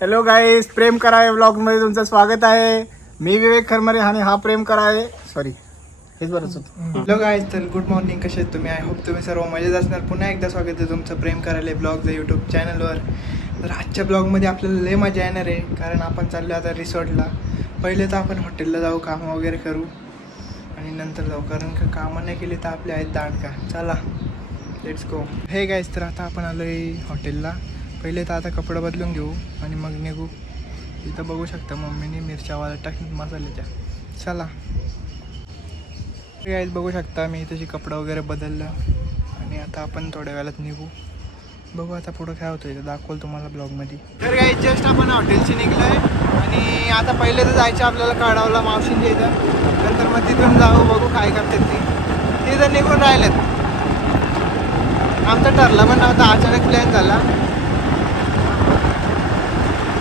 Hello गाईस, प्रेम करा या vlog मध्ये तुमचं स्वागत आहे. मी विवेक खरमरे आणि हा प्रेम करा आहे. सॉरी, हेच बरंच होतं. हॅलो गाईस, तर गुड मॉर्निंग. कसे आहेत तुम्ही? आय होप तुम्ही सर्व मजेत असणार. पुन्हा एकदा स्वागत आहे तुमचं प्रेम करायला ब्लॉगचं यूट्यूब चॅनलवर. तर आजच्या ब्लॉगमध्ये आपल्याला लय मजा येणार आहे, कारण आपण चाललो आता रिसॉर्टला. पहिले तर आपण हॉटेलला जाऊ, कामं वगैरे करू आणि नंतर जाऊ, कारण का कामं नाही केली तर आपले आहेत दांडका. चला, लेट्स गो. हे गाईस, तर आता आपण आलो आहे हॉटेलला. पहिले तर आता कपडे बदलून घेऊ आणि मग निघू. इथं बघू शकता मम्मीने मिरच्यावाला टाकून मसाल्याच्या. चला गाईस, बघू शकता मी इथं कपडा वगैरे बदललं आणि आता आपण थोड्या वेळात निघू. बघू आता पुढं काय होतं, इथं दाखवलं तुम्हाला ब्लॉगमध्ये. तर गाईस, जस्ट आपण हॉटेलशी निघलो आहे आणि आता पहिले तर जायचं आपल्याला काढावला मावशींच्या इथं. नंतर मग तिथून जाऊ, बघू काय करतात ती. तिथं निघून राहिलेत. आमचं ठरलं पण नव्हतं, अचानक प्लॅन झाला.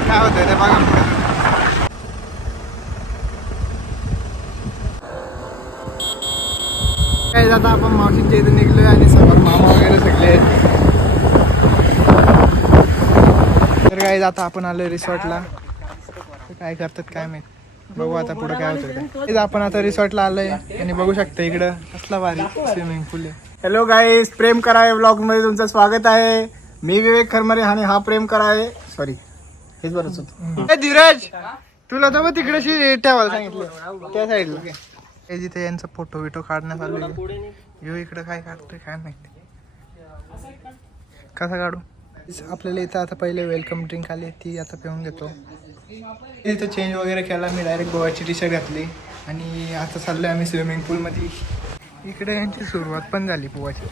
काय होतं ते बघा पुढं. काय आता आपण मावशींच्या इथे निघलोय आणि समोर मामा वगैरे सगळे. तर काय आता आपण आलोय रिसॉर्टला. काय करतात काय माहित, बघू आता पुढं काय होतं. आपण आता रिसॉर्टला आलोय आणि बघू शकता इकडं कसला भारी स्विमिंग पूल आहे. हॅलो गाईस, प्रेम करा या व्लॉग मध्ये तुमचं स्वागत आहे. मी विवेक खरमरे आणि हा प्रेम करा आहे. सॉरी, हेच बरंच होतं. धीरज, तुला तर मग तिकडे ठेवायला सांगितलं त्या साईडला. हे जिथे यांचा फोटो बिटो काढण्यात आलो. यो इकडं काय काढतोय काय माहिती, कसा काढू. आपल्याला इथं आता पहिले वेलकम ड्रिंक आली, ती आता पिऊन घेतो. इथं चेंज वगैरे केला मी, डायरेक्ट गोव्याची टी शर्ट घातली आणि आता चाललोय आम्ही स्विमिंग पूलमध्ये. इकडे यांची सुरुवात पण झाली पोवाची.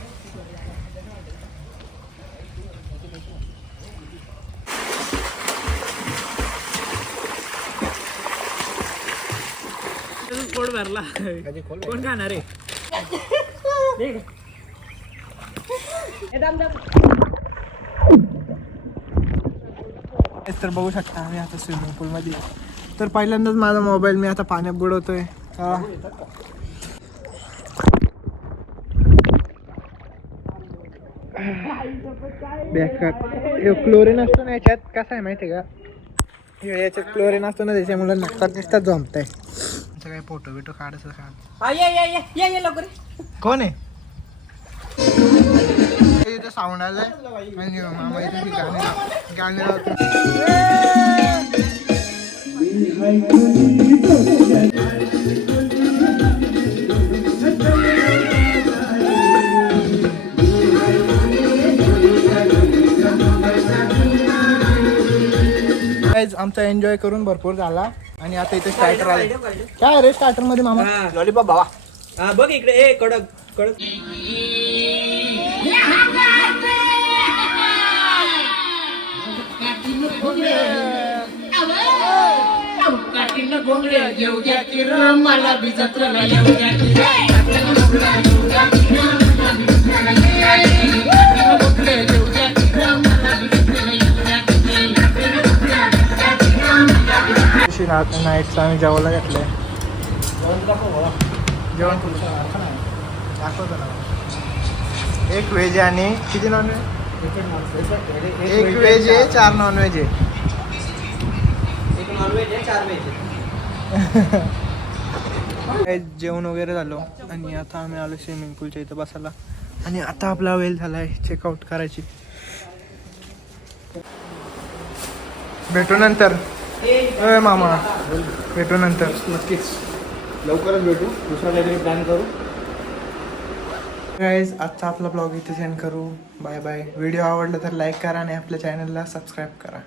पोट भरला, कोण खाणार आहे? तर बघू शकता आम्ही आता स्विमिंग पूलमध्ये. तर पहिल्यांदाच माझा मोबाईल मी आता पाण्यात बुडवतोय. क्लोरीन असतो ना याच्यात, कसं आहे माहिती आहे का, याच्यात क्लोरीन असतो ना, त्याच्यामुळे नाकात दिसतात जमतंय. काही फोटो बिटो काढायचं का? कोण आहे इथं? साऊंड आलाय आणि मामा इथे गाणे लावतो. आमचा एन्जॉय करून भरपूर झाला आणि आता इथे स्टार्टर आले. काय रे स्टार्टर मध्ये मामा? लॉलीपॉप भावा. हा बघ इकडे, ए कडक कडक. मला बी जत्रेला नाईटचं आम्ही जेवायला घेतलंय. जेवण दाखवतो ना. एक व्हेज आणि किती नॉनव्हेज? एक व्हेज आहे, 4 नॉनव्हेज आहे. एक नॉनव्हेज आहे, 4 व्हेज आहे. जेवण वगैरे झालो आणि आता आम्ही आलो स्विमिंग पूलच्या इथं बसायला. आणि आता आपला वेळ झालाय चेकआउट करायची. भेटू नंतर. मामा, भेटू नंतर. नक्कीच लवकरच भेटू, दुसरा काहीतरी प्लॅन करू. गाईज, आजचा आपला ब्लॉग इथे सेंड करू. Bye bye. व्हिडिओ आवडला तर लाईक करा आणि आपल्या चॅनलला सबस्क्राईब करा.